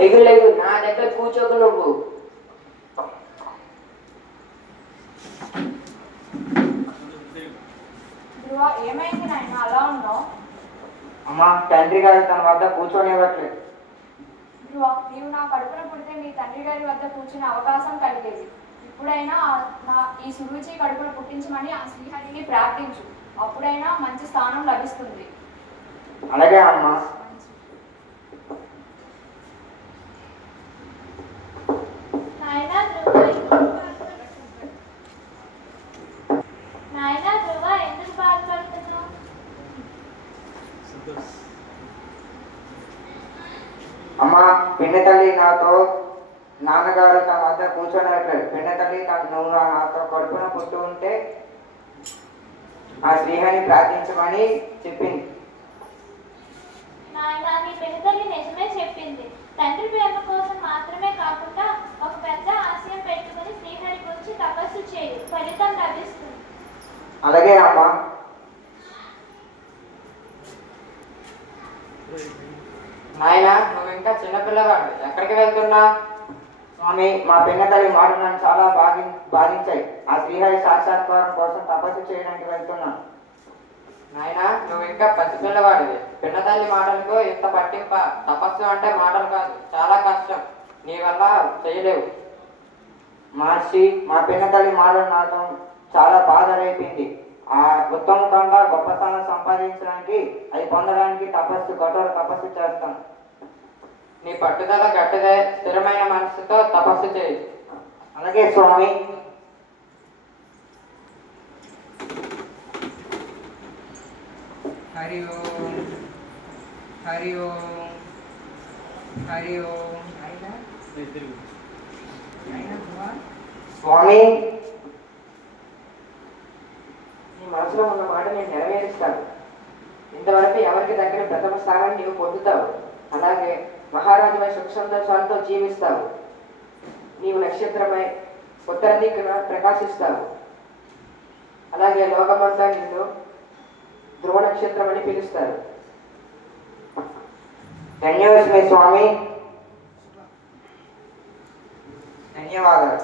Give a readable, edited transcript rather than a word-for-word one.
లేగు లేగు, నా దగ్గర కూర్చోకు నువ్వు. ఏమైంది నాయన అలా ఉన్నావు? అమ్మా, తండ్రి గారు తన వద్ద కూర్చొనివ్వట్లేదు. నీవు నా కడుపున పుడితే మీ తండ్రి గారి వద్ద కూర్చునే అవకాశం కలిగేది. ఇప్పుడైనా ఈ సురుచి కడుపున పుట్టించమని ఆ శ్రీహరిని ప్రార్థించు. అప్పుడైనా మంచి స్థానం లభిస్తుంది. అలాగే అమ్మా. ఎందుకు బాధపడుతున్నావు? అమ్మా, పిన్ని తల్లి నాతో నాన్నగారు తన వద్ద కూర్చొనివ్వట్లేదు. పిన్ని తల్లి నువ్వు నాతో కడుపున పుట్టు ఉంటే ఆ శ్రీహరిని ప్రార్థించమని చెప్పింది. నీ పెద్దతల్లి నిజమే చెప్పింది. తండ్రి ప్రేమ కోసం మాత్రమే కాకుండా ఒక పెద్ద ఆశయం పెట్టుకుని శ్రీహరి గురించి తపస్సు చేయు, ఫలితం లభిస్తుంది. అలాగే అమ్మా. నాయన, నువ్వు ఇంకా చిన్నపిల్లవాడు, ఎక్కడికి వెళ్తున్నా? స్వామి, మా పిన్న తల్లి మాటలు నన్ను చాలా బాధించాయి. ఆ శ్రీహరి సాక్షాత్కారం కోసం తపస్సు చేయడానికి వెళ్తున్నాను. నాయన, నువ్వు ఇంకా పసిపిల్లవాడివి. పిన్న తల్లి మాటలకు ఇంత పట్టింప. తపస్సు అంటే మాటలు కాదు, చాలా కష్టం. నీ వల్ల చేయలేవు. మహర్షి, మా పిన్న తల్లి మాటలు నాతో చాలా బాధ రేపింది. ఆ ఉత్తమ కన్నా గొప్ప స్థానం సంపాదించడానికి, అది పొందడానికి కఠోర తపస్సు చేస్తాను. నీ పట్టుదల గట్టిదే, స్థిరమైన మనసుతో తపస్సు చేయి. అలాగే స్వామి. హరి ఓం హరి ఓం హరి ఓం. స్వామి, నీ మనసులో ఉన్న మాట నేను నెరవేరుస్తాను. ఇంతవరకు ఎవరికి దగ్గర ప్రథమ స్థానాన్ని నీవు పొందుతావు. అలాగే మహారాజుపై సుఖ సంతోషాలతో జీవిస్తావు. నీవు నక్షత్రమై ఉత్తర దిక్కున ప్రకాశిస్తావు. అలాగే లోకమంతా నిన్ను ధ్రువ నక్షత్రం అని పిలుస్తారు. ధన్యవాదమే స్వామి. ధన్యవాదాలు.